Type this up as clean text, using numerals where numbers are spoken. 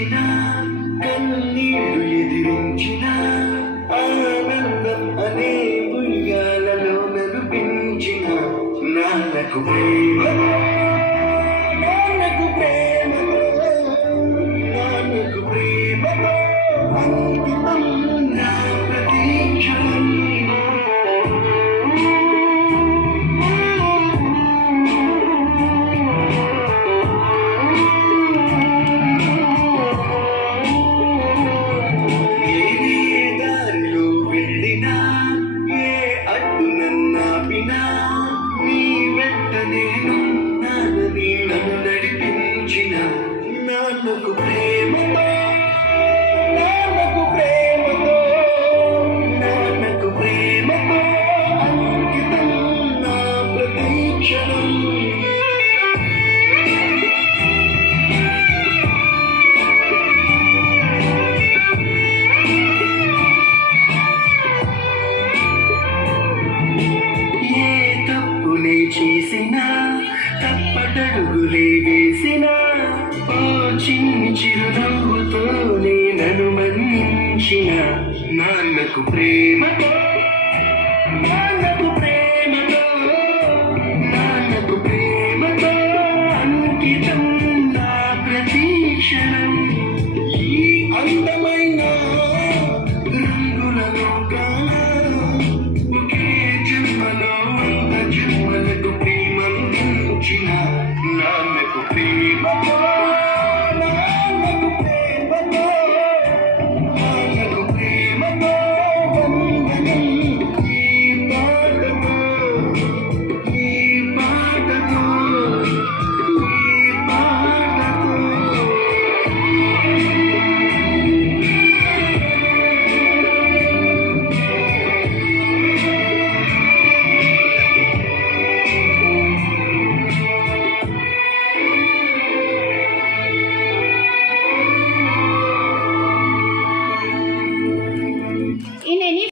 పిలిచిన కన్నీళ్లు ఎదిరించిన ఆనందం అనే ఉయ్యాలలో నడిపించిన నాన్నకు ప్రేమ నాన్నకు ప్రేమతో నాన్నకు ప్రేమతో అంకితం నా ప్రతీక్షణం. నాన్నకు ప్రేమతో నాన్నకు ప్రేమతో నాన్నకు ప్రేమతో అంకితం నా ప్రతీక్షణం. ఏ తప్పునే చేసినా తప్పటడుగులే వేసినా చిన్ని చిరునవ్వుతోనే నన్ను మన్నించిన నాన్నకు ప్రేమతో నాన్నకు ప్రేమతో నాన్నకు ప్రేమతో అంకితం నా ప్రతీక్షణం. ఈ అందమైన రంగులలో ఒకే జన్మలో అంత జన్మలకు ప్రేమందించిన నాన్నకు ప్రేమతో